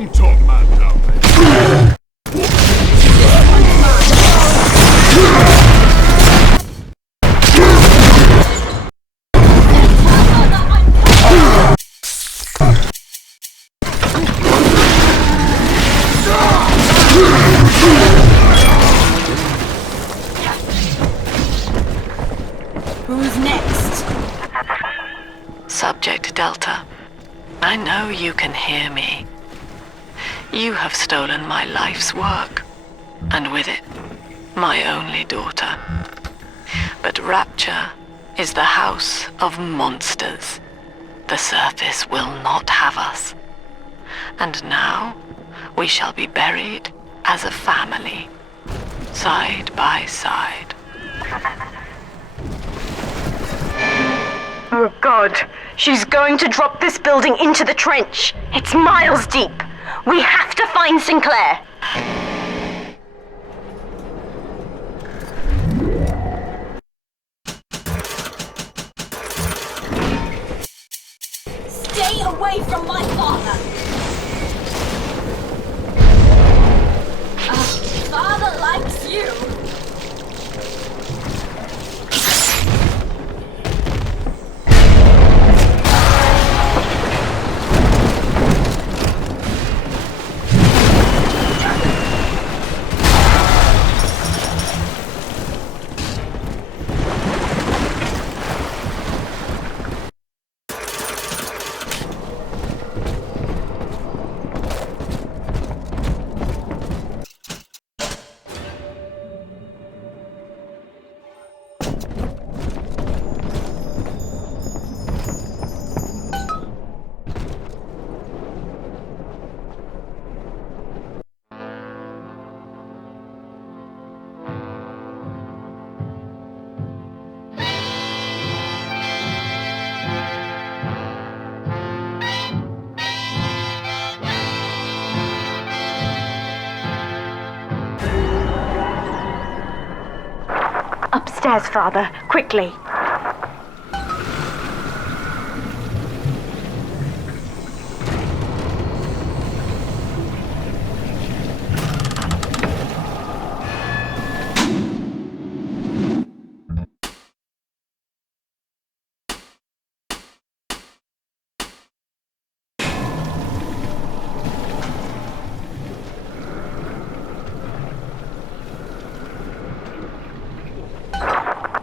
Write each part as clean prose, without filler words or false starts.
Don't talk man down, mate. Who's next? Subject Delta, I know you can hear me. You have stolen my life's work, and with it, my only daughter. But Rapture is the house of monsters. The surface will not have us. And now, we shall be buried as a family, side by side. Oh God, she's going to drop this building into the trench. It's miles deep. We have to find Sinclair. Stay away from my father! Father likes you! Upstairs, Father, quickly.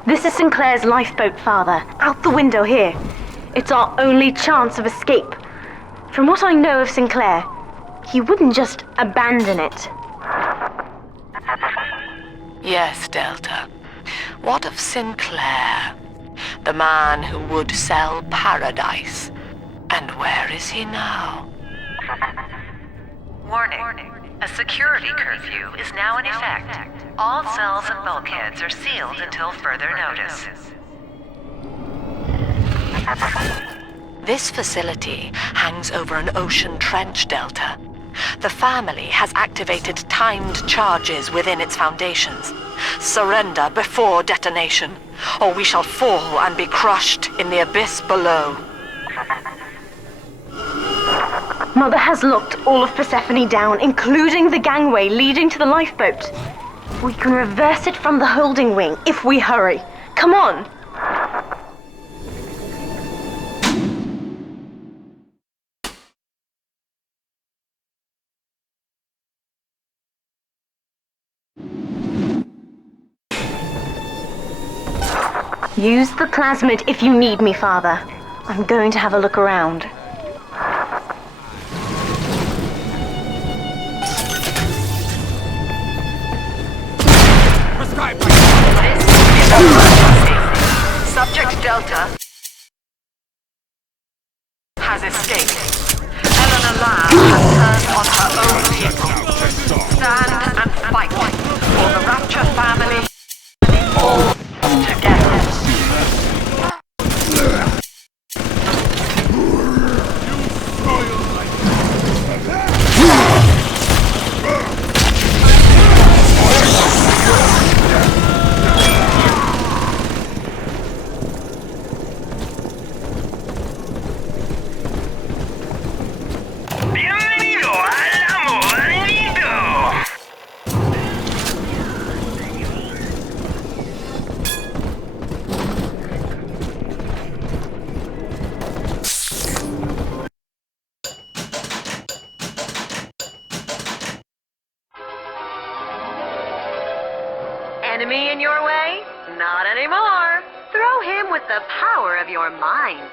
This is Sinclair's lifeboat, Father. Out the window here. It's our only chance of escape. From what I know of Sinclair, he wouldn't just abandon it. Yes, Delta. What of Sinclair? The man who would sell paradise. And where is he now? Warning. A security curfew is now in effect. All cells and bulkheads are sealed until further notice. This facility hangs over an ocean trench, Delta. The family has activated timed charges within its foundations. Surrender before detonation, or we shall fall and be crushed in the abyss below. Mother has locked all of Persephone down, including the gangway leading to the lifeboat. We can reverse it from the holding wing if we hurry. Come on! Use the plasmid if you need me, Father. I'm going to have a look around. Subject Delta has escaped. Eleanor Lamb has turned on her own people. Stand and fight for the Rapture family. All together. Bienvenido a enemy in your way? Not anymore. Throw him with the power of your mind.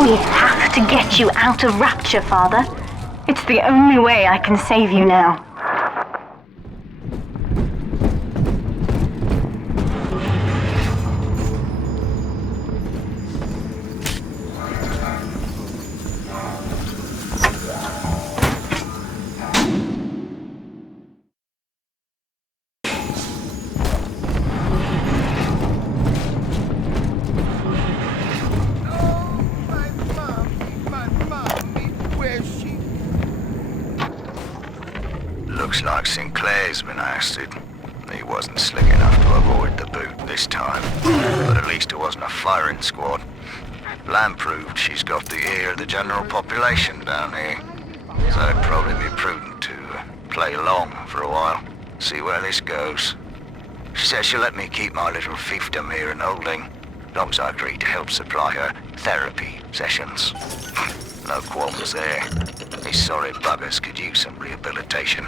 We have to get you out of Rapture, Father. It's the only way I can save you now. Looks like Sinclair's been ousted. He wasn't slick enough to avoid the boot this time. But at least it wasn't a firing squad. Lamb proved she's got the ear of the general population down here. So it'd probably be prudent to play along for a while. See where this goes. She says she'll let me keep my little fiefdom here in holding, as long as I agree to help supply her therapy sessions. No qualms there. These sorry buggers could use some rehabilitation.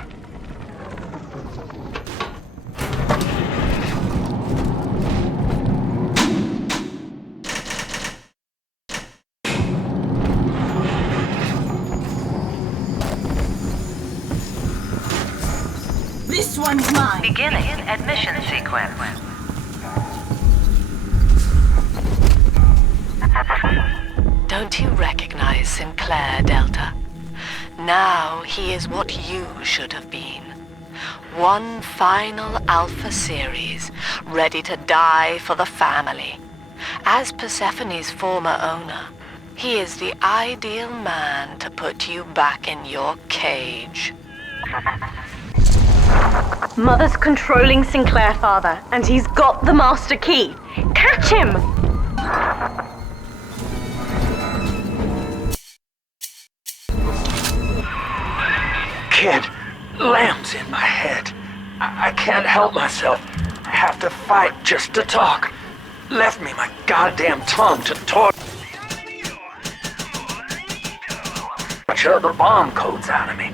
This one's mine. Beginning admission sequence. Don't you recognize Sinclair, Delta? Now he is what you should have been. One final Alpha series, ready to die for the family. As Persephone's former owner, he is the ideal man to put you back in your cage. Mother's controlling Sinclair, Father, and he's got the master key. Catch him! Kid, Lamb's in my head. I can't help myself. I have to fight just to talk. Left me my goddamn tongue to torture the bomb codes out of me.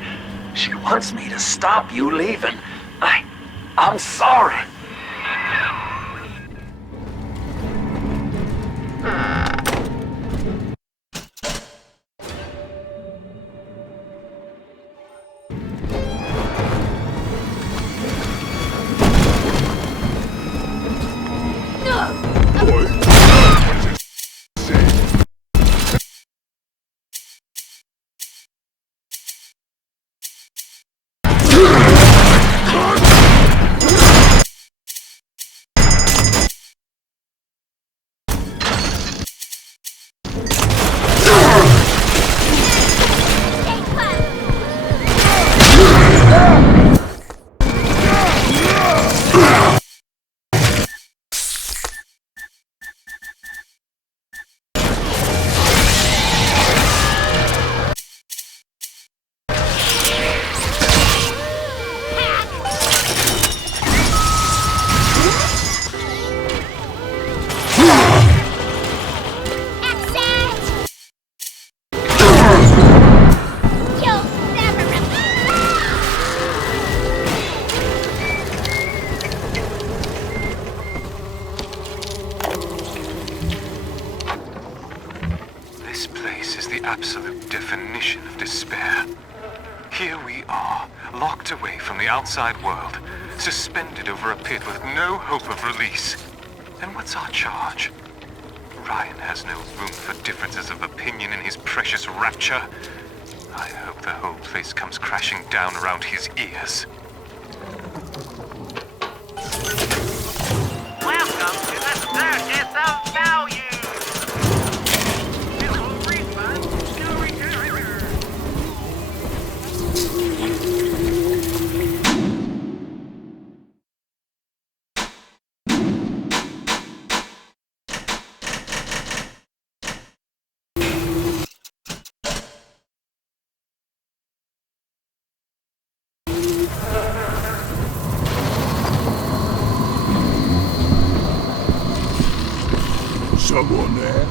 She wants me to stop you leaving. I'm sorry. Absolute definition of despair. Here we are, locked away from the outside world, suspended over a pit with no hope of release. And what's our charge? Ryan has no room for differences of opinion in his precious Rapture. I hope the whole place comes crashing down around his ears. someone there?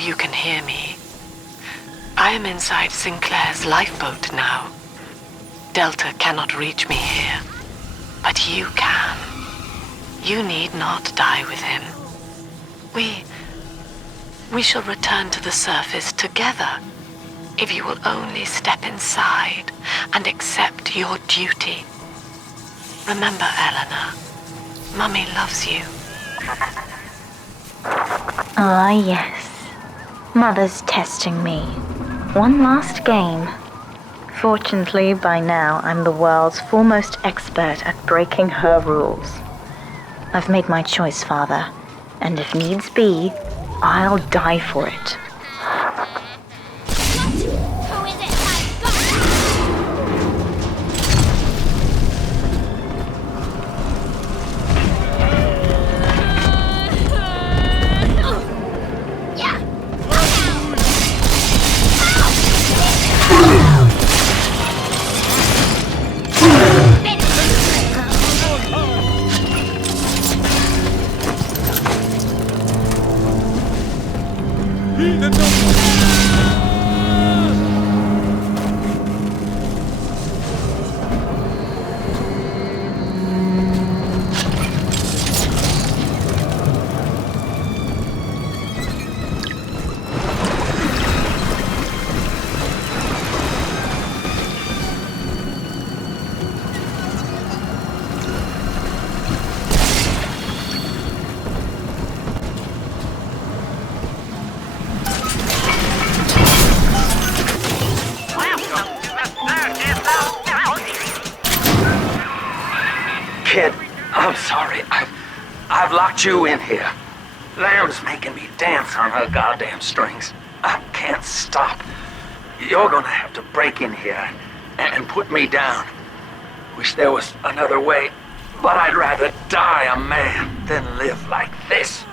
You can hear me. I am inside Sinclair's lifeboat now. Delta cannot reach me here, but you can. You need not die with him. We shall return to the surface together, if you will only step inside and accept your duty. Remember, Eleanor, Mummy loves you. Ah, yes. Mother's testing me. One last game. Fortunately, by now, I'm the world's foremost expert at breaking her rules. I've made my choice, Father, and if needs be, I'll die for it. Who is it, my God? Yeah. Kid, I'm sorry. I've locked you in here. Lamb's making me dance on her goddamn strings. I can't stop. You're gonna have to break in here and put me down. Wish there was another way, but I'd rather die a man than live like this.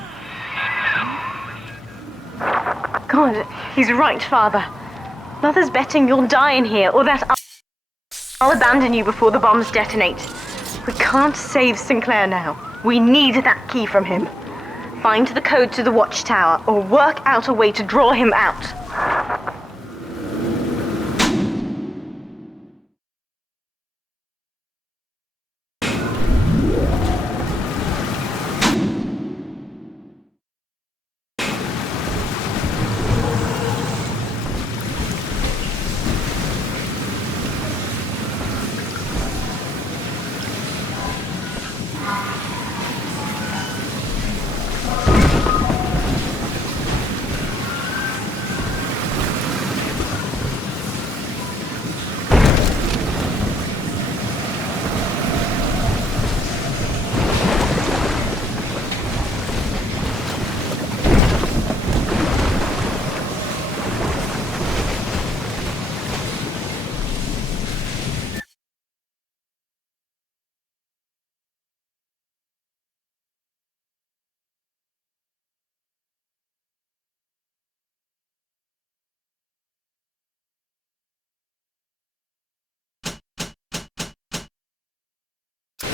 God, he's right, Father. Mother's betting you'll die in here, or that I'll abandon you before the bombs detonate. We can't save Sinclair now. We need that key from him. Find the code to the watchtower, or work out a way to draw him out.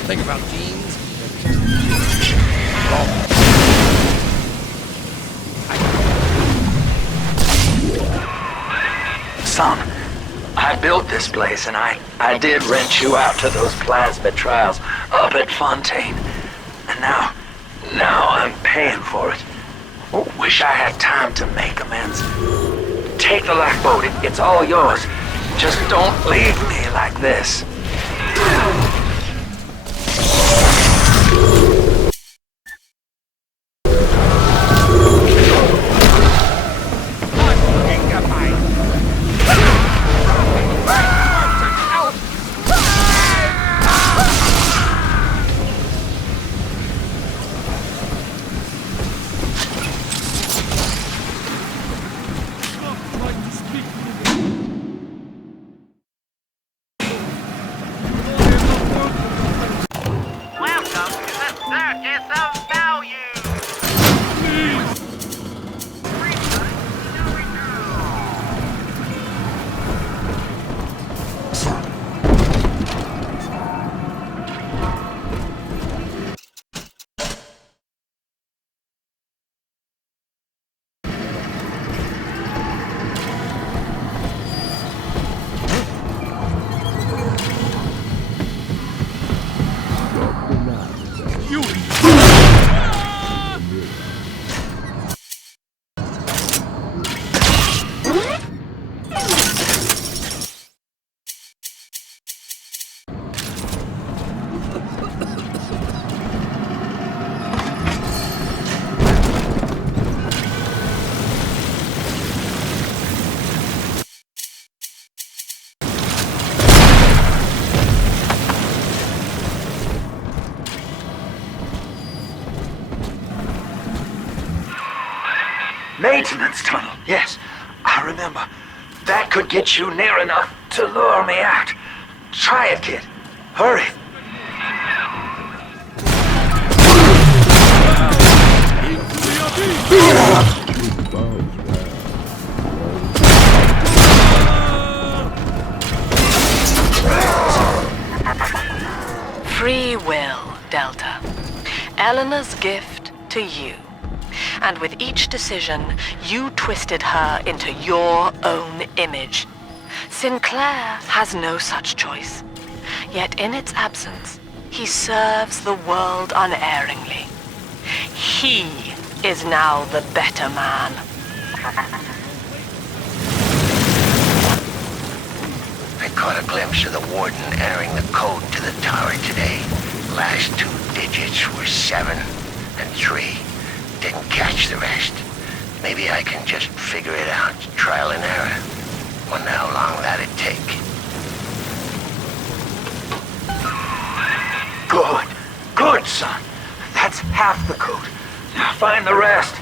Think about jeans. Son, I built this place and I did rent you out to those plasmid trials up at Fontaine. And now I'm paying for it. Wish I had time to make amends. Take the lifeboat, it's all yours. Just don't leave me like this. Maintenance tunnel, yes, I remember. That could get you near enough to lure me out. Try it, kid. Hurry. Free will, Delta. Eleanor's gift to you. And with each decision, you twisted her into your own image. Sinclair has no such choice. Yet in its absence, he serves the world unerringly. He is now the better man. I caught a glimpse of the warden entering the code to the tower today. Last two digits were 7 and 3. Didn't catch the rest. Maybe I can just figure it out, trial and error. Wonder how long that'd take. Good, son. That's half the code. Now find the rest.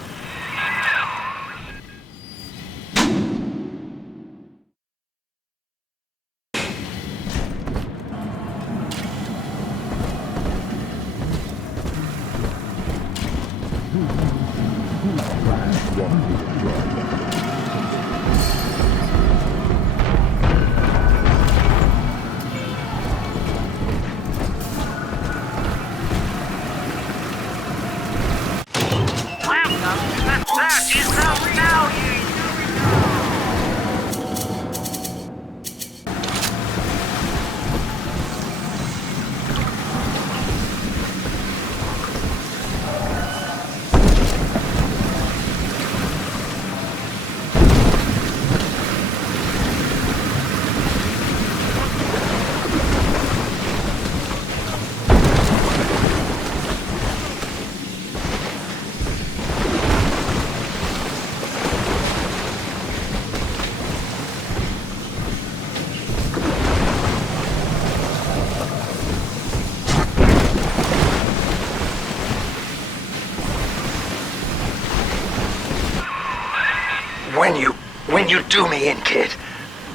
When you do me in, kid,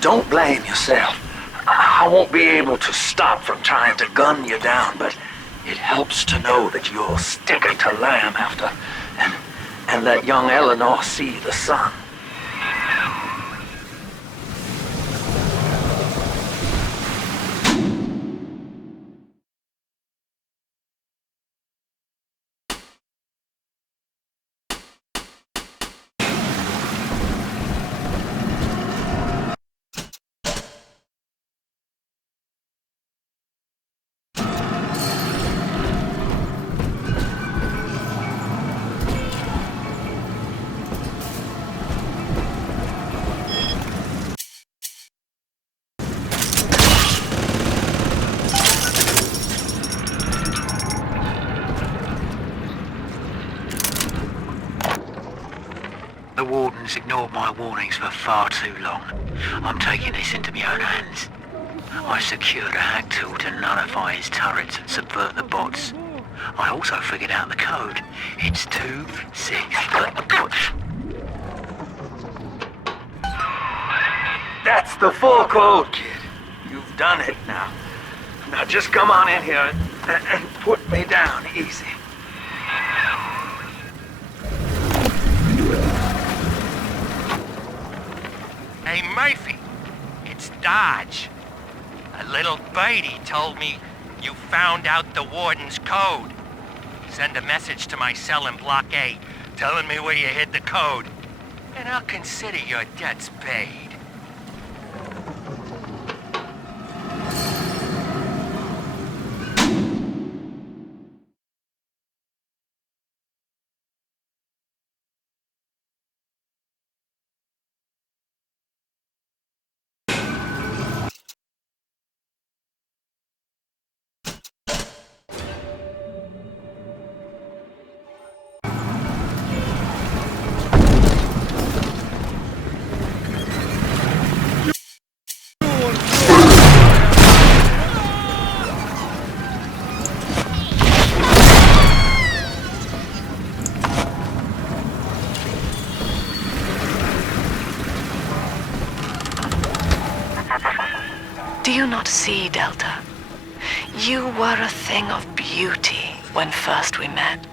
don't blame yourself. I won't be able to stop from trying to gun you down, but it helps to know that you'll stick it to lamb after, and let young Eleanor see the sun. The Warden's ignored my warnings for far too long. I'm taking this into my own hands. I secured a hack tool to nullify his turrets and subvert the bots. I also figured out the code. It's 2-6. That's the full code, kid. You've done it now. Now just come on in here and put me down easy. Hey, Murphy, it's Dodge. A little birdie told me you found out the Warden's code. Send a message to my cell in Block A, telling me where you hid the code, and I'll consider your debts paid. Do you not see, Delta? You were a thing of beauty when first we met.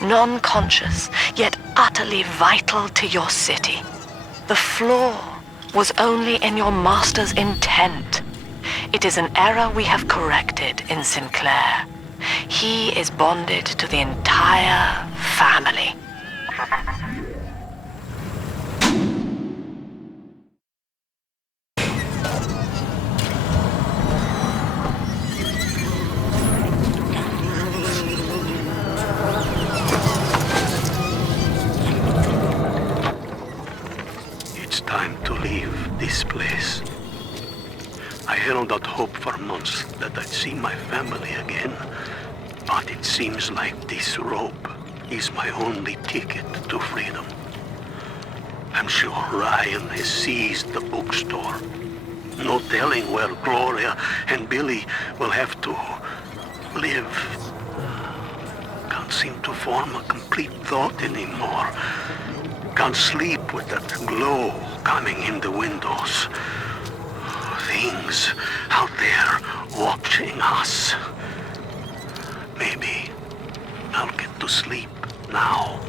Non-conscious, yet utterly vital to your city. The flaw was only in your master's intent. It is an error we have corrected in Sinclair. He is bonded to the entire family. Time to leave this place. I held out hope for months that I'd see my family again, but it seems like this rope is my only ticket to freedom. I'm sure Ryan has seized the bookstore. No telling where Gloria and Billy will have to live. Can't seem to form a complete thought anymore. Can't sleep with that glow coming in the windows. Things out there watching us. Maybe I'll get to sleep now.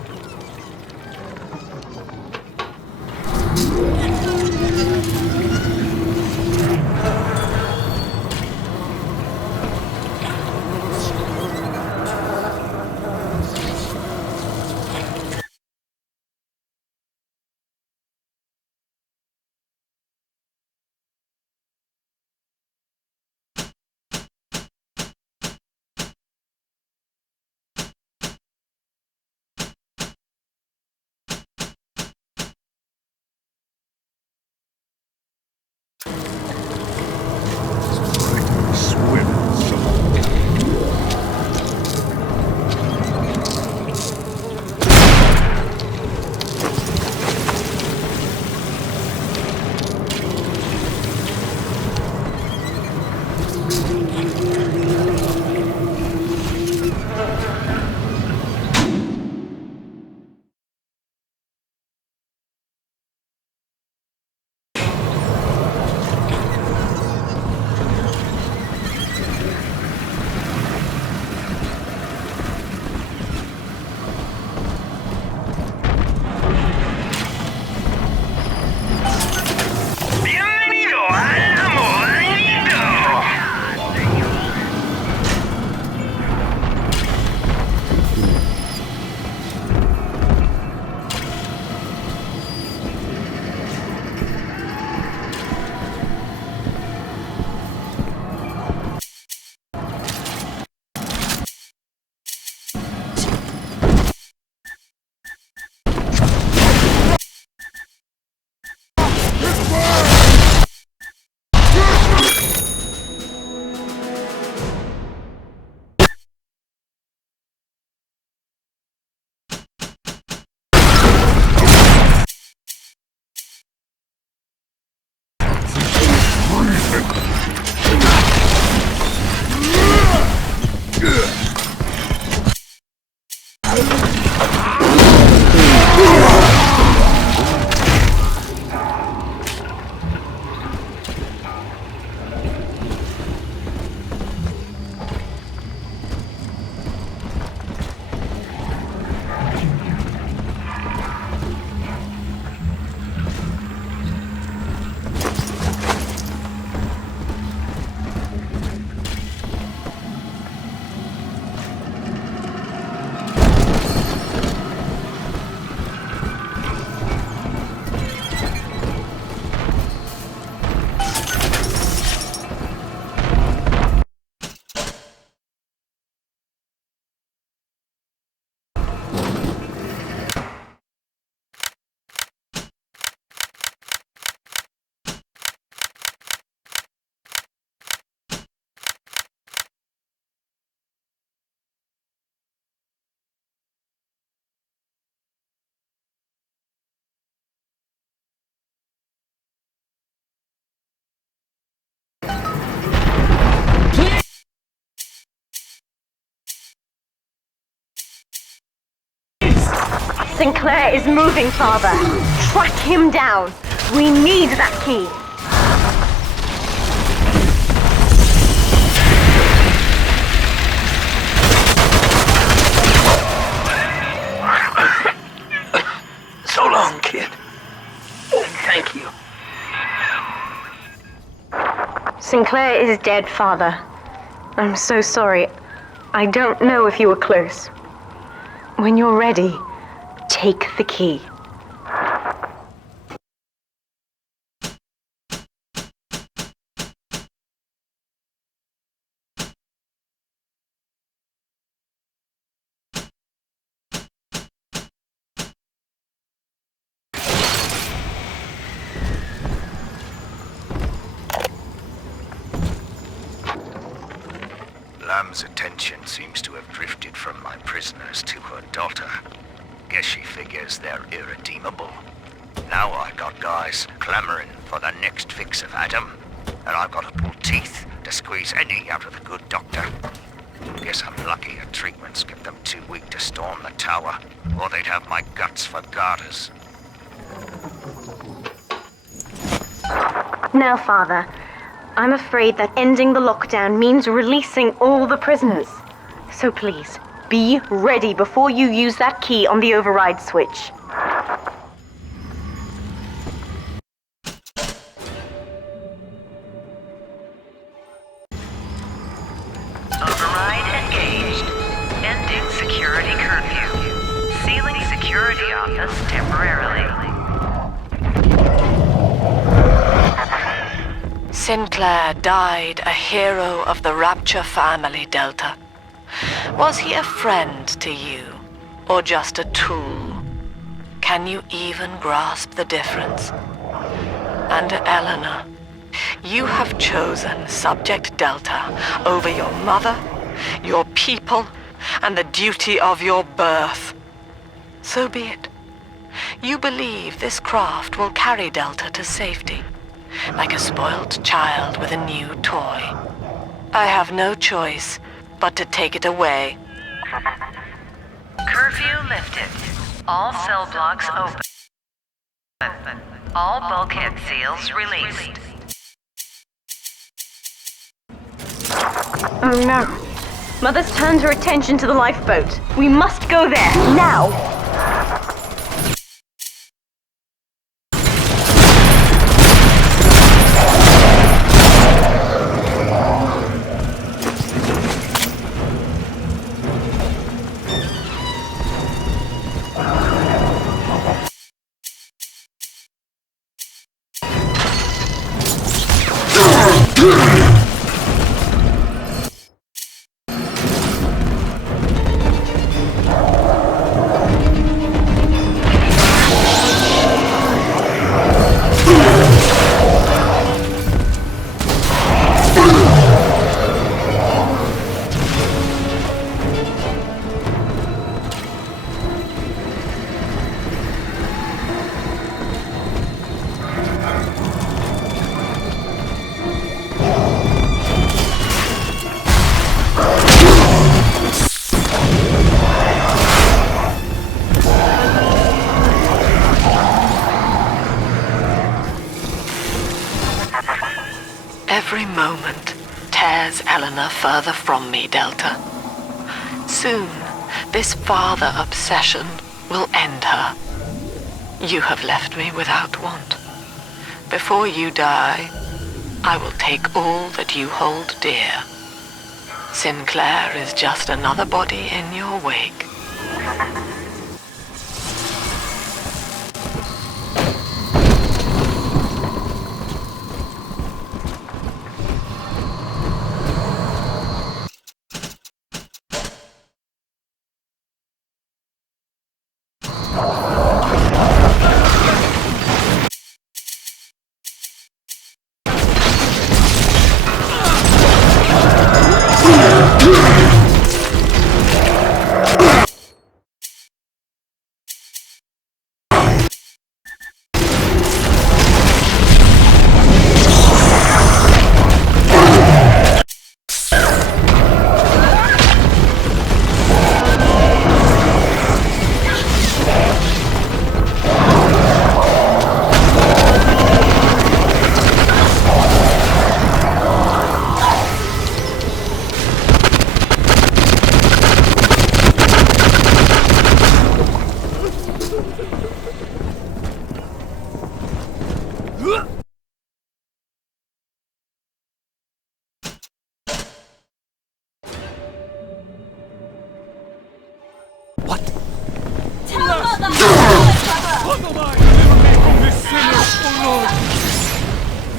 Sinclair is moving, Father. Track him down. We need that key. So long, kid. Thank you. Sinclair is dead, Father. I'm so sorry. I don't know if you were close. When you're ready, take the key. Lamb's attention seems to have drifted from my prisoners to her daughter. Guess she figures they're irredeemable. Now I got guys clamoring for the next fix of Adam, and I've got to pull teeth to squeeze any out of the good doctor. Guess I'm lucky her treatments kept them too weak to storm the tower, or they'd have my guts for garters. Now, Father, I'm afraid that ending the lockdown means releasing all the prisoners. So please, be ready before you use that key on the override switch. Override engaged. Ending security curfew. Sealing security office temporarily. Sinclair died a hero of the Rapture family, Delta. Was he a friend to you, or just a tool? Can you even grasp the difference? And Eleanor, you have chosen Subject Delta over your mother, your people, and the duty of your birth. So be it. You believe this craft will carry Delta to safety, like a spoiled child with a new toy. I have no choice but to take it away. Curfew lifted. All cell blocks open. All bulkhead seals released. Oh no. Mother's turned her attention to the lifeboat. We must go there, now! Every moment tears Eleanor further from me, Delta. Soon, this father obsession will end her. You have left me without want. Before you die, I will take all that you hold dear. Sinclair is just another body in your wake.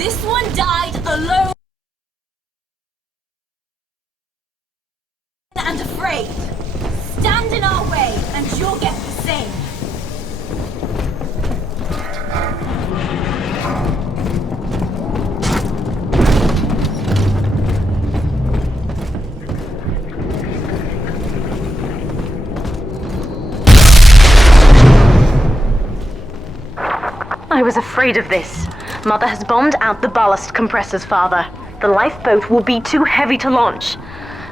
This one died alone and afraid. Stand in our way and you'll get the same. I was afraid of this. Mother has bombed out the ballast compressors, Father. The lifeboat will be too heavy to launch.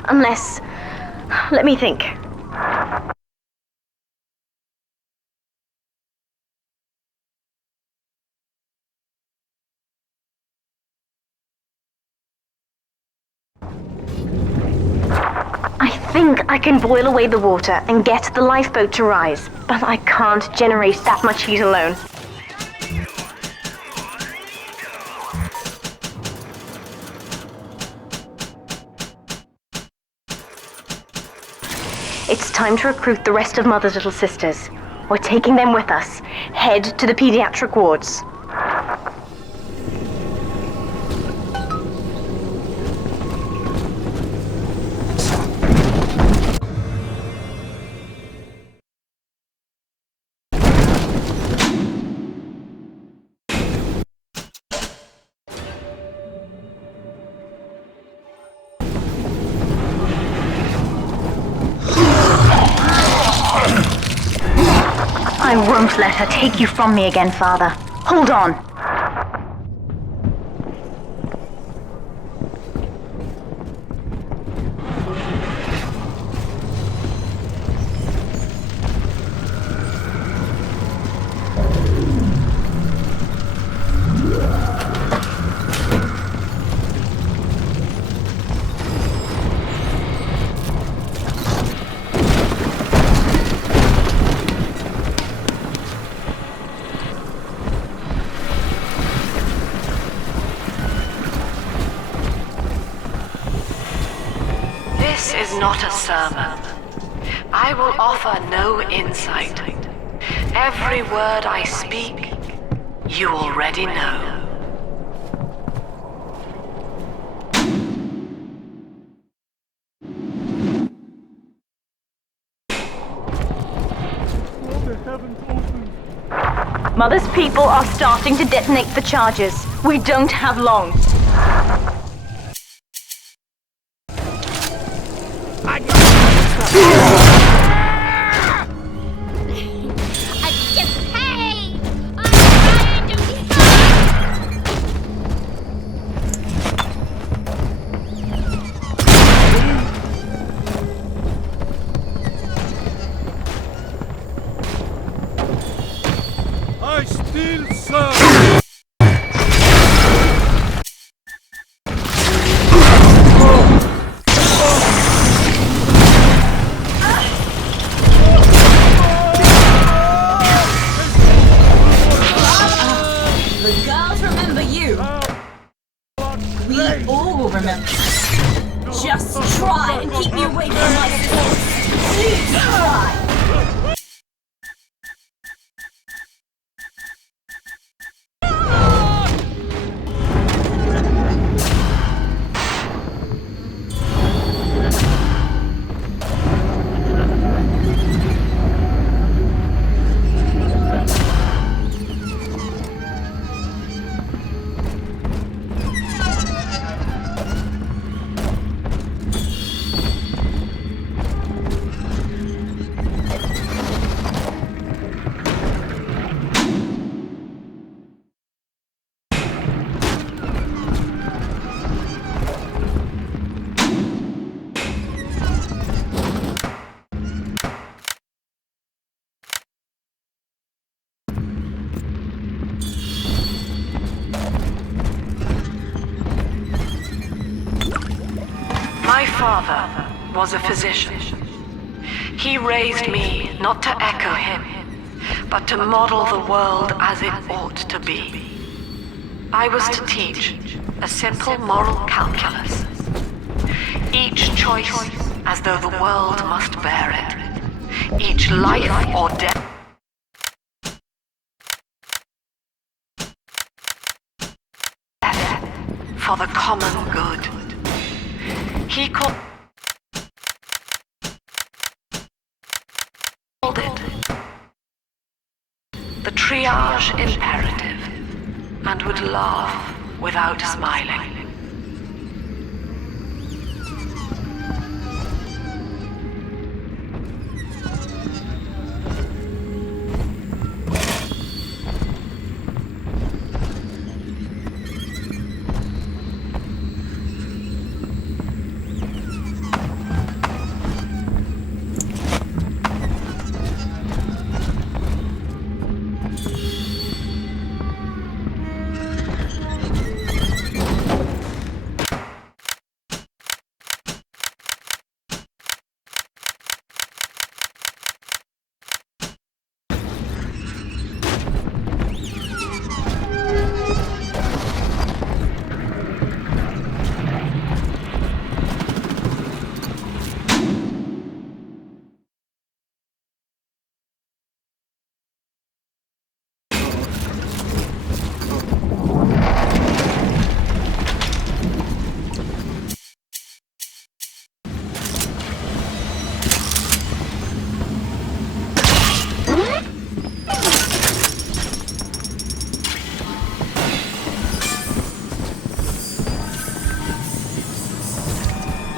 Unless... let me think. I think I can boil away the water and get the lifeboat to rise, but I can't generate that much heat alone. It's time to recruit the rest of Mother's little sisters. We're taking them with us. Head to the pediatric wards. I won't let her take you from me again, Father. Hold on. This is not a sermon. I will offer no insight. Every word I speak, you already know. Mother's people are starting to detonate the charges. We don't have long. I still serve. The girls remember you. We all will remember. Just try and keep me away from my sisters. Please try. My father was a physician. He raised me not to echo him, but to model the world as it ought to be. I was to teach a simple moral calculus. Each choice as though the world must bear it. Each life or death for the common good. He called it the triage imperative, and would laugh without smiling.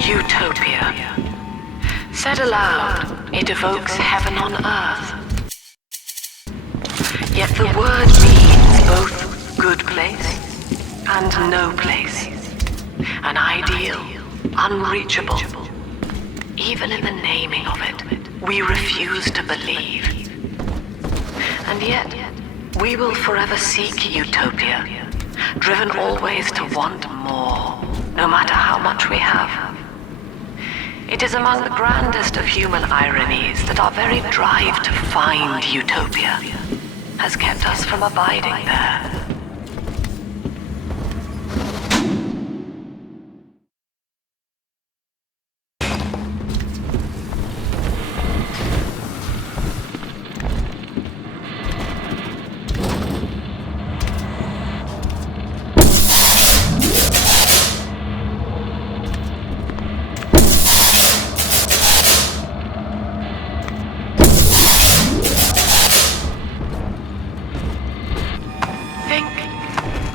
Utopia. Said aloud, it evokes heaven on earth. Yet the word means both good place and no place. An ideal, unreachable. Even in the naming of it, we refuse to believe. And yet, we will forever seek utopia, driven always to want more, no matter how much we have. It is among the grandest of human ironies that our very drive to find utopia has kept us from abiding there.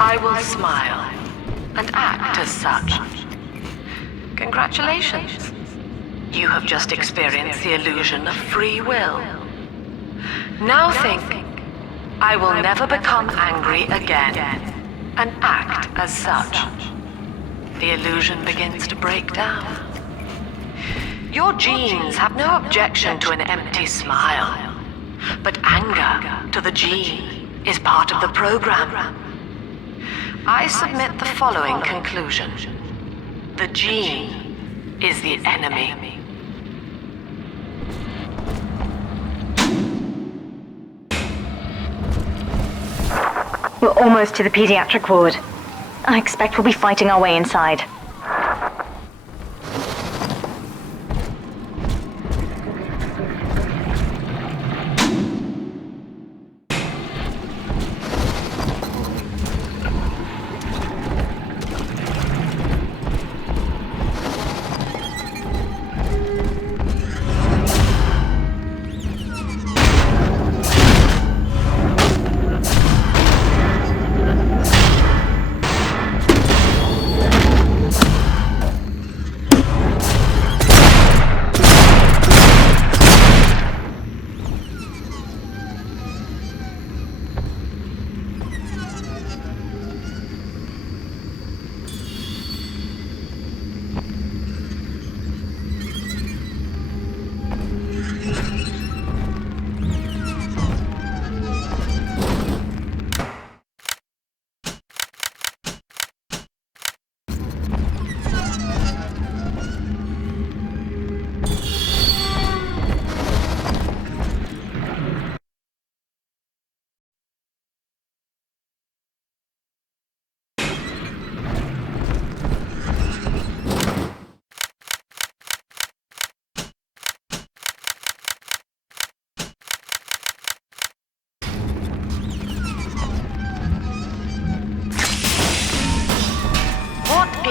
I will smile and act as such. Congratulations. You have just experienced the illusion of free will. Now think, I will never become angry again, and act as such. The illusion begins to break down. Your genes have no objection to an empty smile, but anger to the gene is part of the program. I submit the following conclusion. The gene is the enemy. We're almost to the pediatric ward. I expect we'll be fighting our way inside.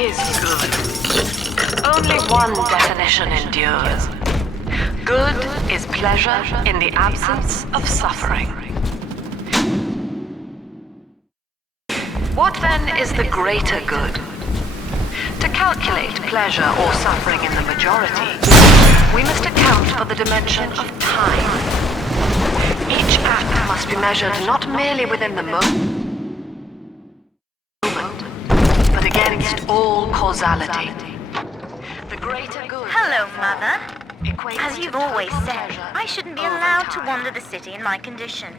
is good? Only one definition endures. Good is pleasure in the absence of suffering. What then is the greater good? To calculate pleasure or suffering in the majority, we must account for the dimension of time. Each act must be measured not merely within the moment, but against all causality. The greater good... Hello, Mother. As you've always said, I shouldn't be allowed to wander the city in my condition.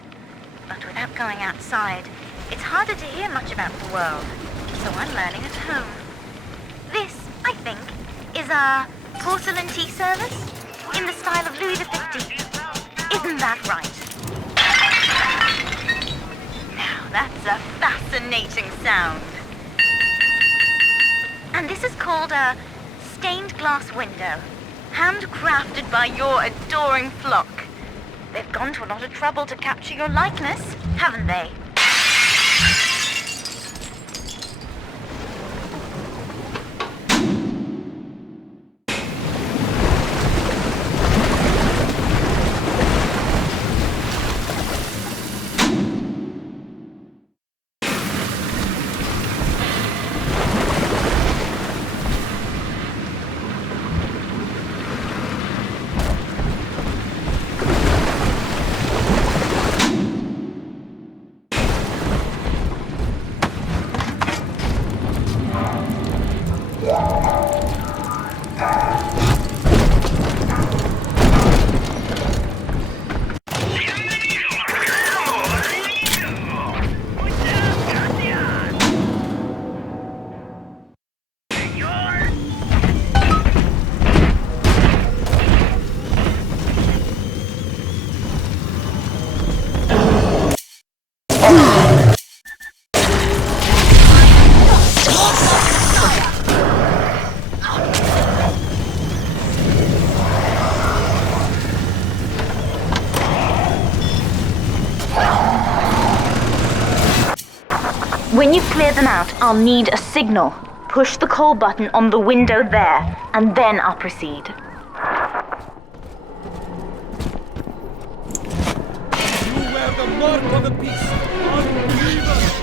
But without going outside, it's harder to hear much about the world, so I'm learning at home. This, I think, is a porcelain tea service in the style of Louis XV. Isn't that right? Now, that's a fascinating sound. And this is called a stained glass window, handcrafted by your adoring flock. They've gone to a lot of trouble to capture your likeness, haven't they? When you clear them out, I'll need a signal. Push the call button on the window there, and then I'll proceed. You wear the mark of the beast. Unbeliever.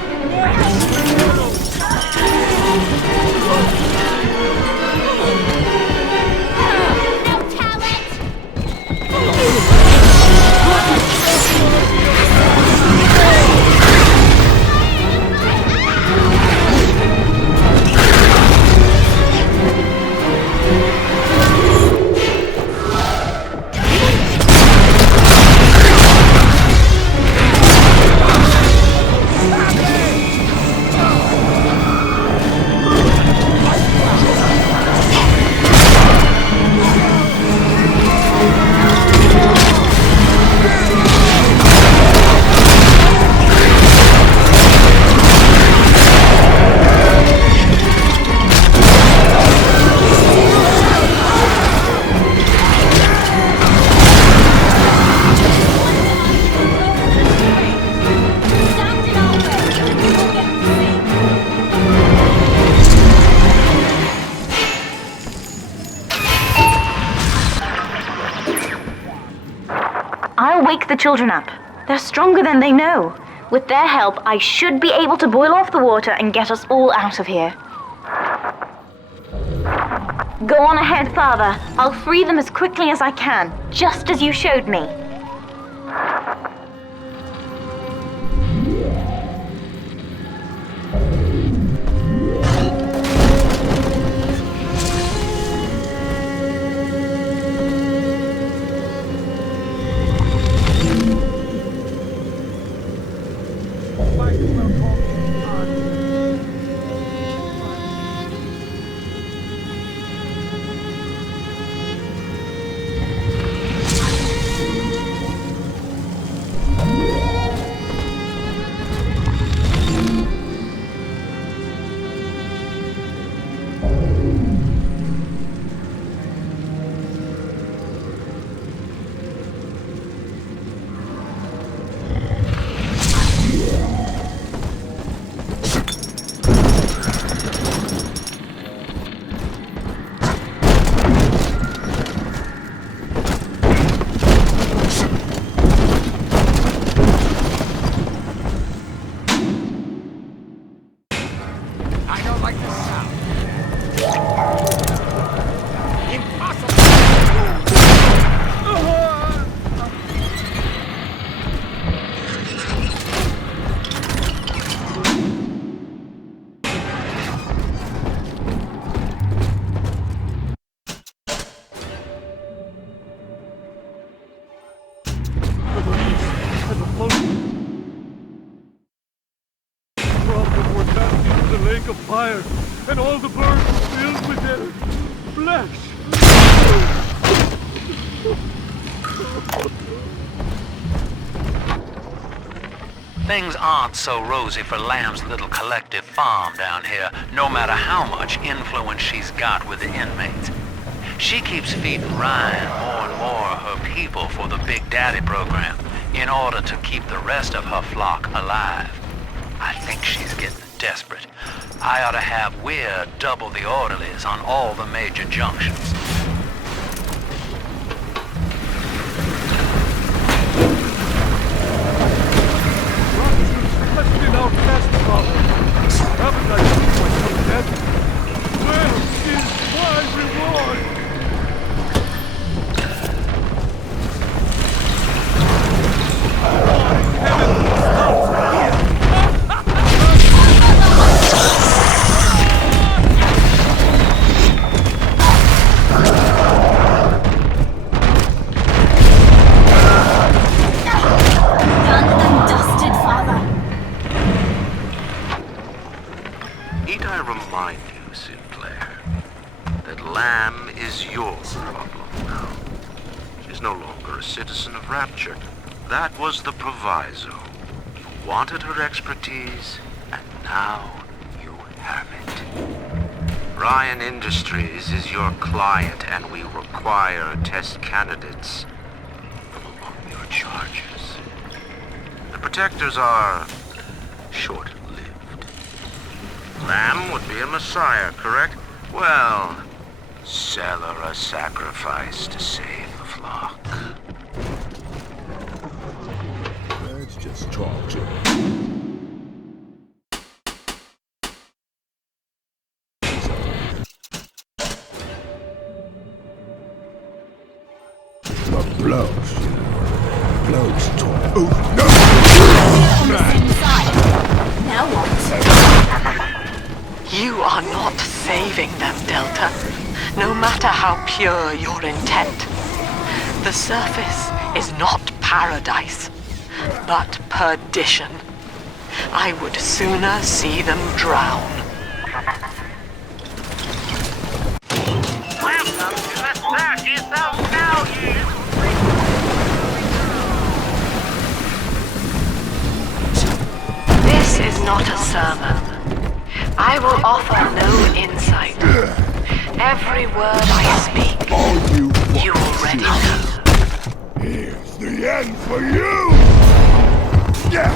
I'll wake the children up. They're stronger than they know. With their help, I should be able to boil off the water and get us all out of here. Go on ahead, Father. I'll free them as quickly as I can, just as you showed me. fire, and all the birds filled with their flesh. Things aren't so rosy for Lamb's little collective farm down here, no matter how much influence she's got with the inmates. She keeps feeding Ryan more and more of her people for the Big Daddy program in order to keep the rest of her flock alive. I think she's getting desperate. I ought to have Weir double the orderlies on all the major junctions. Let's been our best problem. Haven't I seen myself dead? Where is my reward? Need I remind you, Sinclair, that Lamb is your problem now. She's no longer a citizen of Rapture. That was the proviso. You wanted her expertise, and now you have it. Ryan Industries is your client, and we require test candidates from among your charges. The protectors are short-lived. Lamb would be a messiah, correct? Well, sell her a sacrifice to save the flock. Let's just talk to the blows. Blows talk. Oh, no! Now what? You are not saving them, Delta, no matter how pure your intent. The surface is not paradise, but perdition. I would sooner see them drown. Welcome to the surface of value! This is not a sermon. I will offer no insight. Every word I speak, you already know. Here's the end for you! Yeah!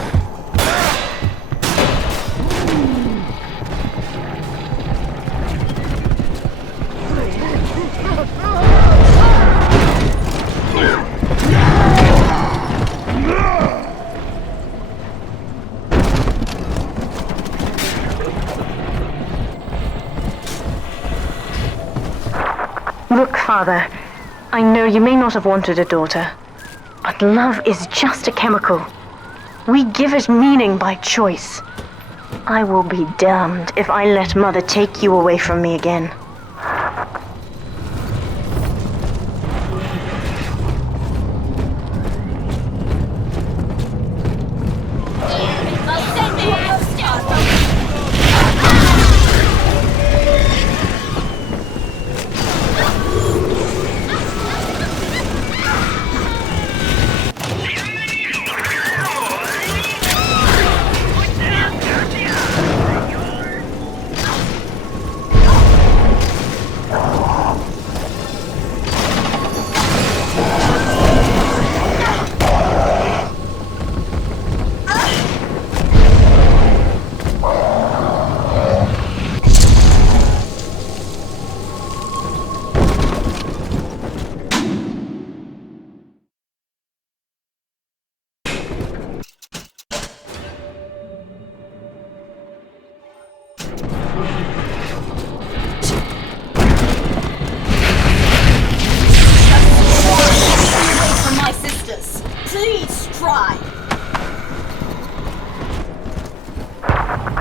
Look, Father, I know you may not have wanted a daughter, but love is just a chemical. We give it meaning by choice. I will be damned if I let Mother take you away from me again.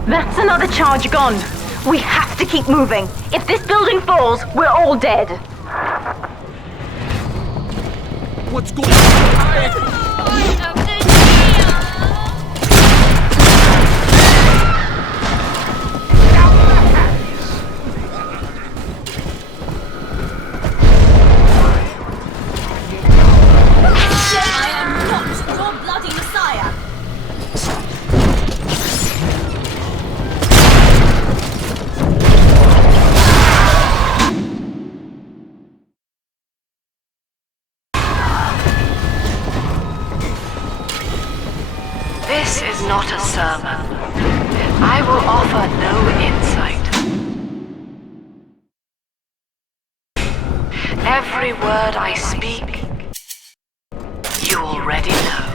That's another charge gone. We have to keep moving. If this building falls, we're all dead. What's going on? This is not a sermon. I will offer no insight. Every word I speak, you already know.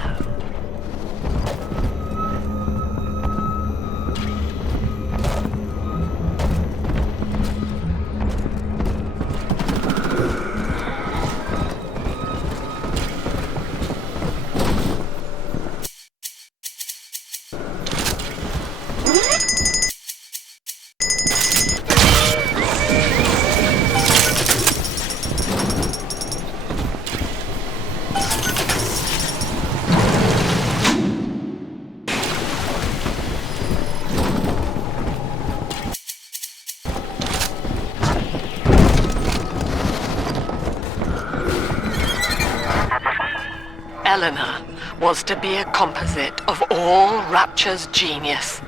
Eleanor was to be a composite of all Rapture's genius.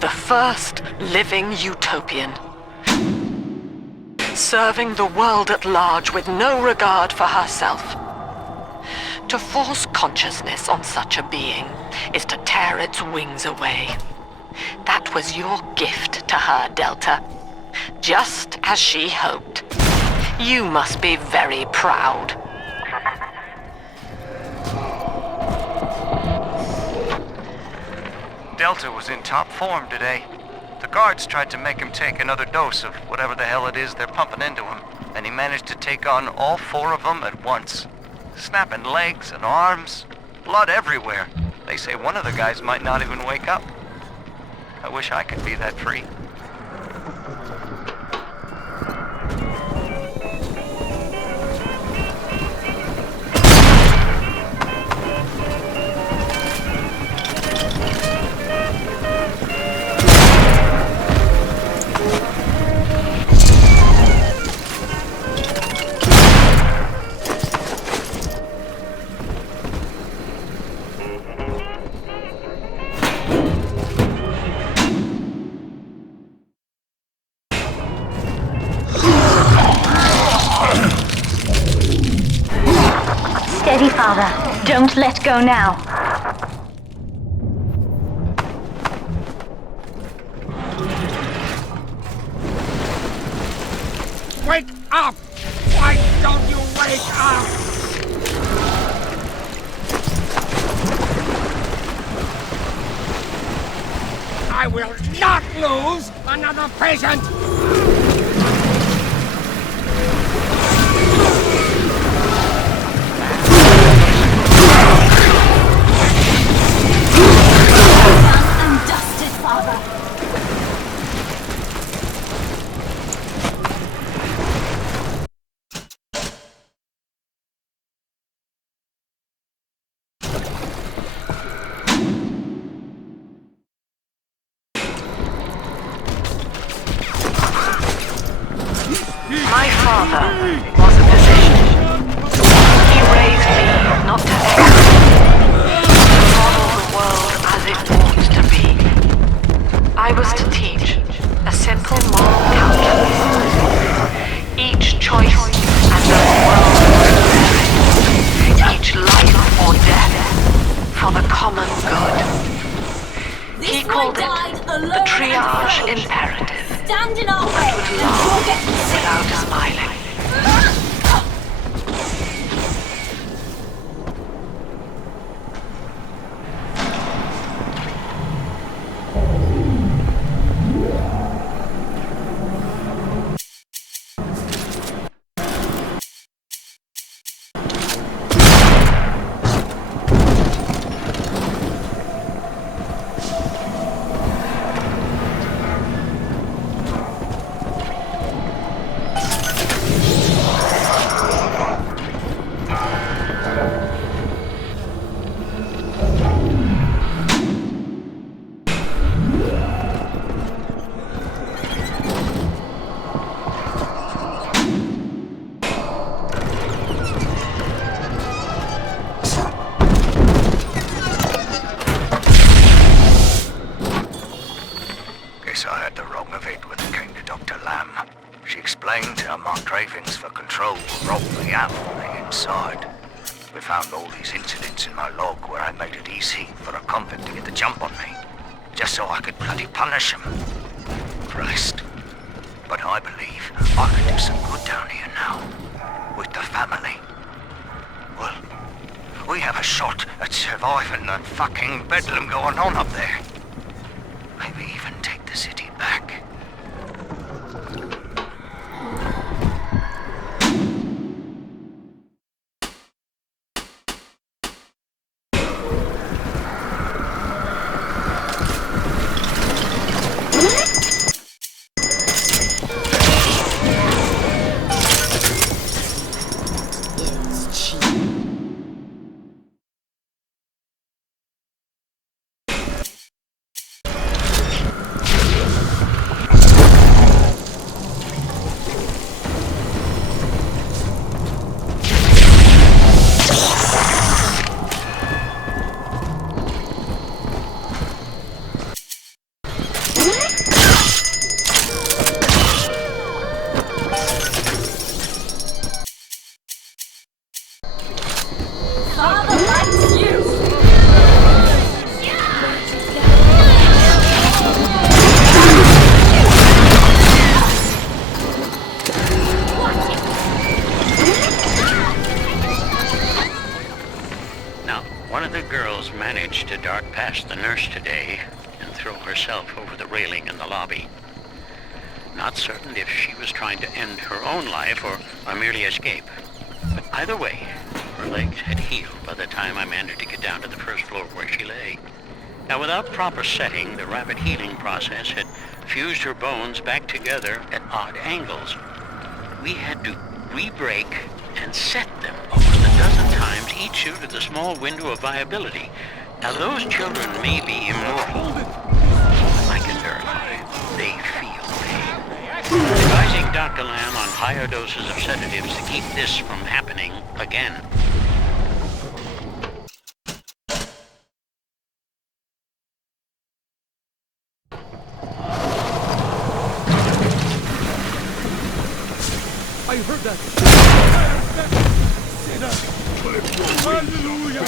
The first living utopian. Serving the world at large with no regard for herself. To force consciousness on such a being is to tear its wings away. That was your gift to her, Delta. Just as she hoped. You must be very proud. Delta was in top form today. The guards tried to make him take another dose of whatever the hell it is they're pumping into him, and he managed to take on all 4 of them at once. Snapping legs and arms, blood everywhere. They say one of the guys might not even wake up. I wish I could be that free. Steady, Father. Don't let go now. Wake up! Why don't you wake up? I will not lose another patient! My father was a physician. He raised me not to err, to model the world as it ought to be. I was to teach a simple moral calculus. Each choice and the world would merit. Each life or death for the common good. He called it the triage imperative. Stand in our way, And would laugh without smiling. Explained how my cravings for control robbed me out from the inside. We found all these incidents in my log where I made it easy for a convict to get the jump on me, just so I could bloody punish him. Christ. But I believe I can do some good down here now, with the family. Well, we have a shot at surviving that fucking bedlam going on up there. Maybe even take the city back. Managed to dart past the nurse today and throw herself over the railing in the lobby. Not certain if she was trying to end her own life or merely escape. But either way, her legs had healed by the time I managed to get down to the first floor where she lay. Now, without proper setting, the rapid healing process had fused her bones back together at odd angles. We had to re-break and set them almost a dozen times each due to the small window of viability. Now, those children may be immortal, but I can verify they feel pain. Advising Dr. Lamb on higher doses of sedatives to keep this from happening again. I heard that. Hallelujah.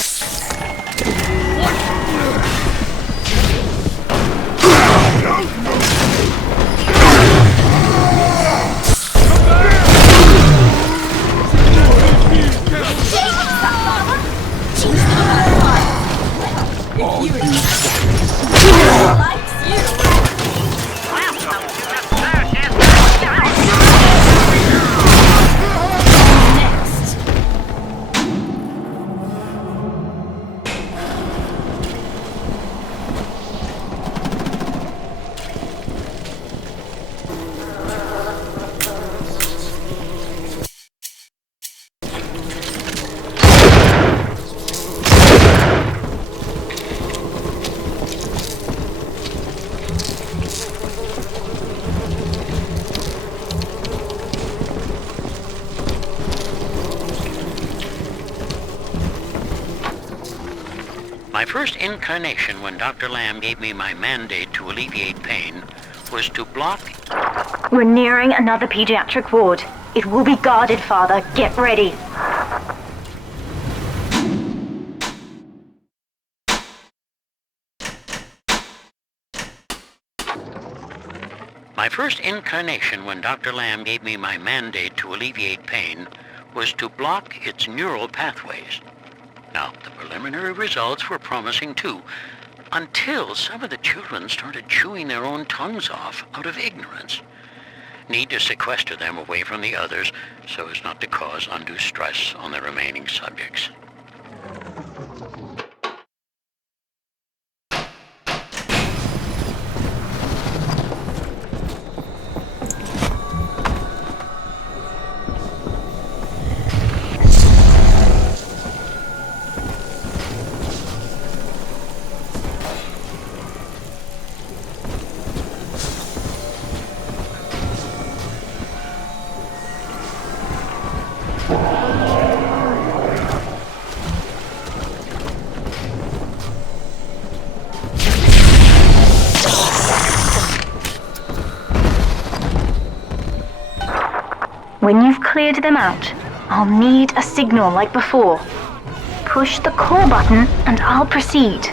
My first incarnation when Dr. Lamb gave me my mandate to alleviate pain was to block... We're nearing another pediatric ward. It will be guarded, Father. Get ready. My first incarnation when Dr. Lamb gave me my mandate to alleviate pain was to block its neural pathways. Now, the preliminary results were promising too, until some of the children started chewing their own tongues off out of ignorance. Need to sequester them away from the others so as not to cause undue stress on the remaining subjects. When you've cleared them out, I'll need a signal like before. Push the core button and I'll proceed.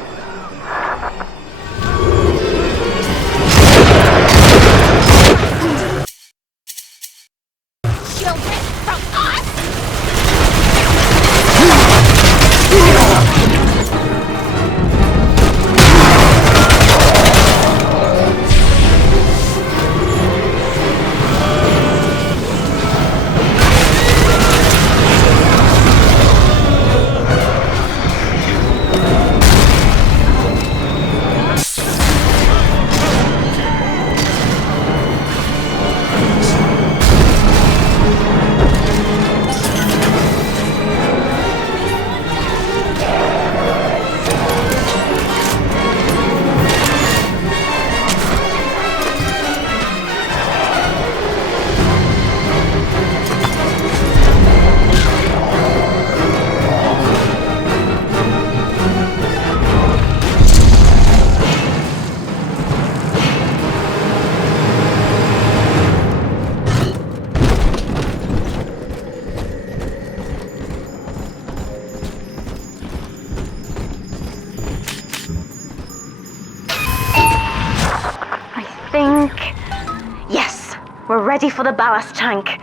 We're ready for the ballast tank.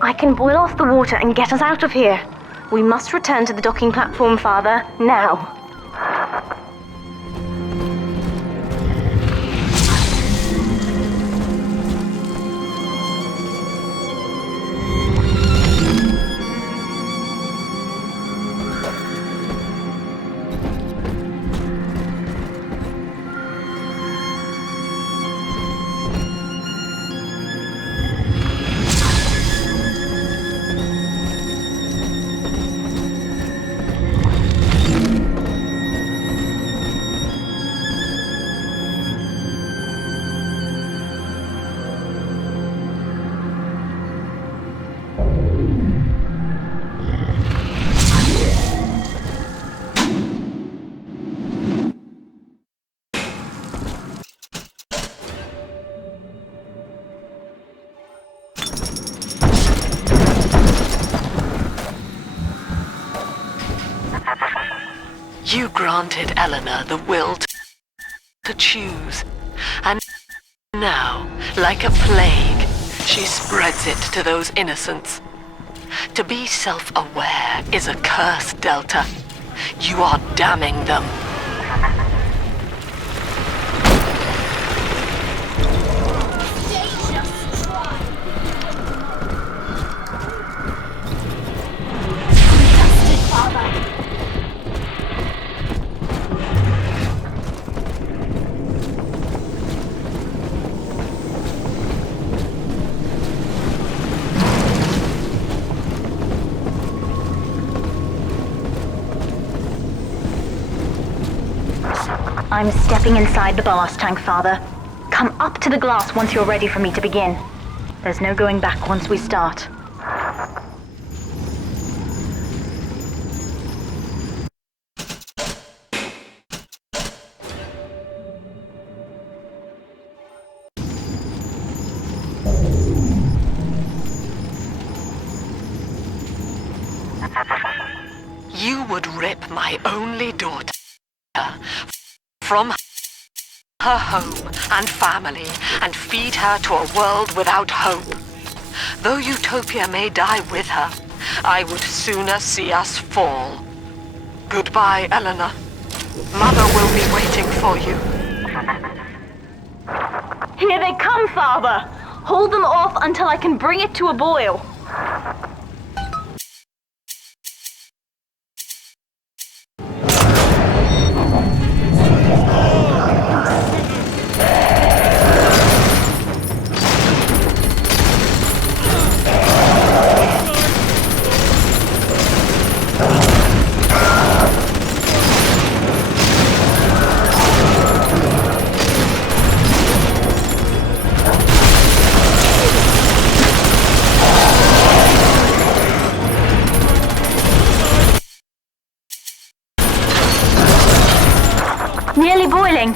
I can boil off the water and get us out of here. We must return to the docking platform, Father, now. You granted Eleanor the will to choose, and now, like a plague, she spreads it to those innocents. To be self-aware is a curse, Delta. You are damning them. I'm stepping inside the ballast tank, Father. Come up to the glass once you're ready for me to begin. There's no going back once we start. You would rip my only daughter from her home and family and feed her to a world without hope. Though Utopia may die with her, I would sooner see us fall. Goodbye, Eleanor. Mother will be waiting for you. Here they come, Father! Hold them off until I can bring it to a boil. Nearly boiling.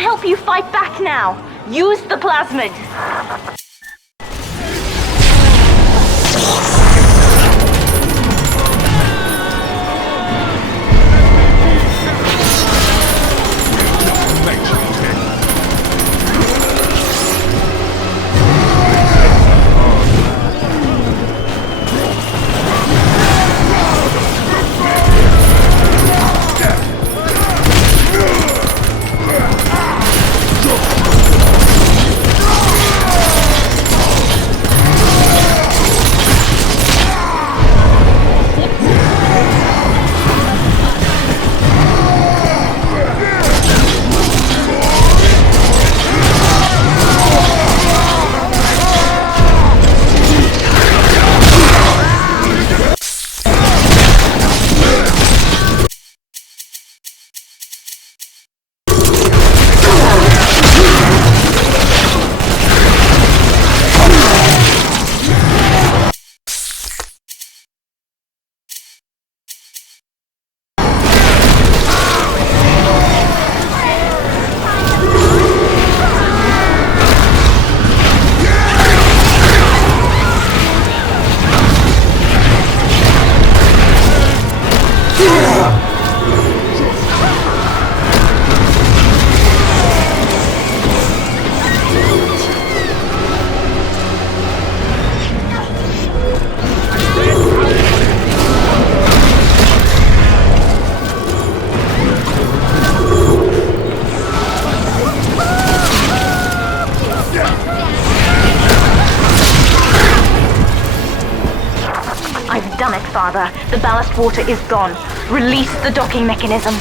help you fight back now. Use the plasmid. Done it, Father. The ballast water is gone. Release the docking mechanism. The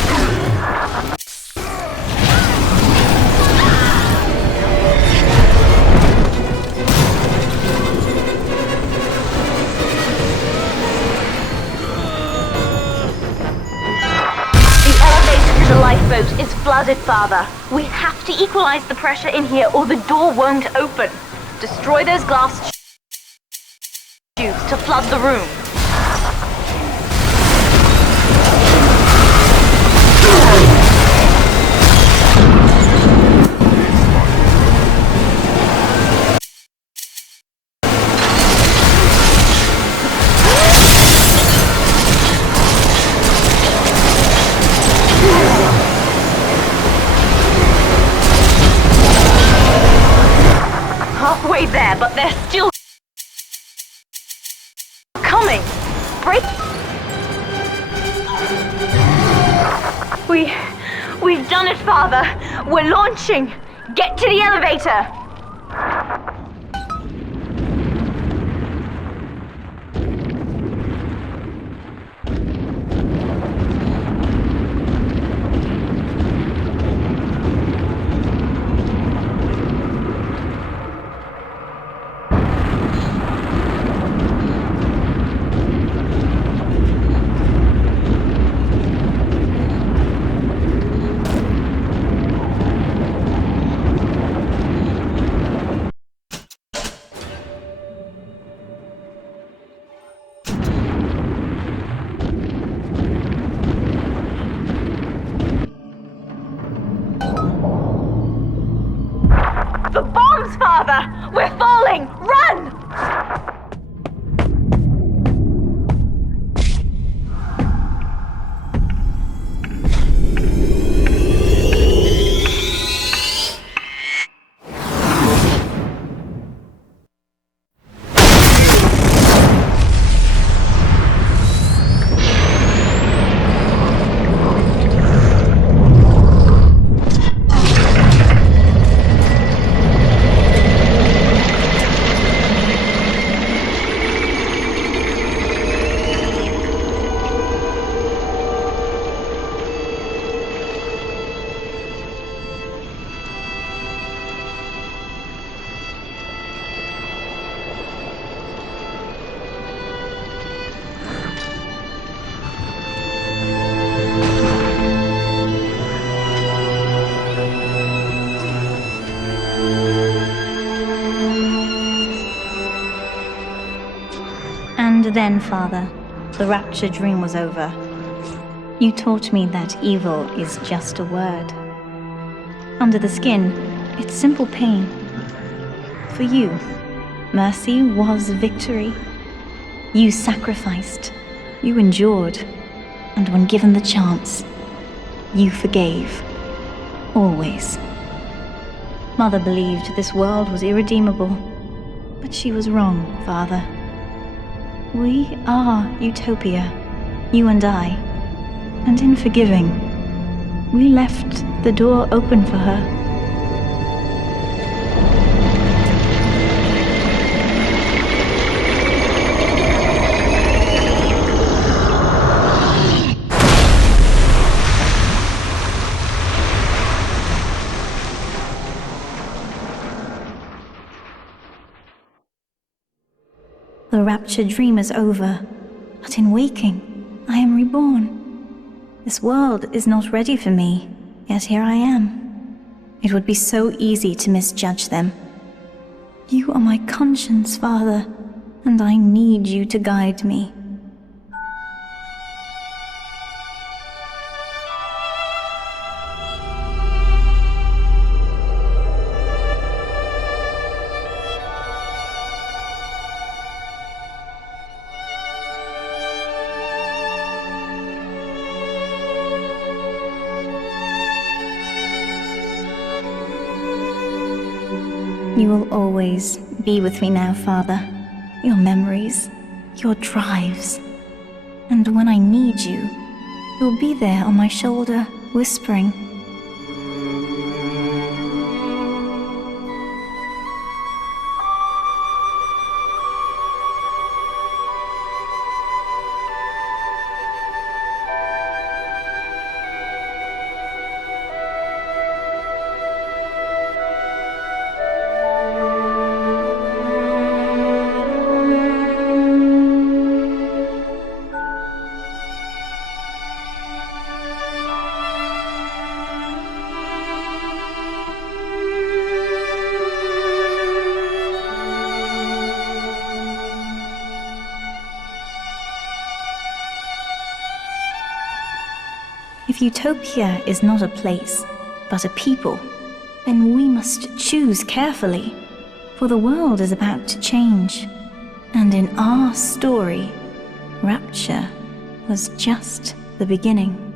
elevator to the lifeboat is flooded, Father. We have to equalize the pressure in here or the door won't open. Destroy those glass tubes to flood the room. Halfway there, but they're still coming. Break. We've done it, Father. We're launching. Get to the elevator. The bombs, Father! We're falling! Run! And then, Father, the Rapture dream was over. You taught me that evil is just a word. Under the skin, it's simple pain. For you, mercy was victory. You sacrificed, you endured, and when given the chance, you forgave. Always. Mother believed this world was irredeemable, but she was wrong, Father. We are Utopia, you and I, and in forgiving, we left the door open for her. The Rapture dream is over, but in waking, I am reborn. This world is not ready for me, yet here I am. It would be so easy to misjudge them. You are my conscience, Father, and I need you to guide me. You will always be with me now, Father. Your memories, your drives. And when I need you, you'll be there on my shoulder, whispering. If Utopia is not a place, but a people, then we must choose carefully, for the world is about to change. And in our story, Rapture was just the beginning.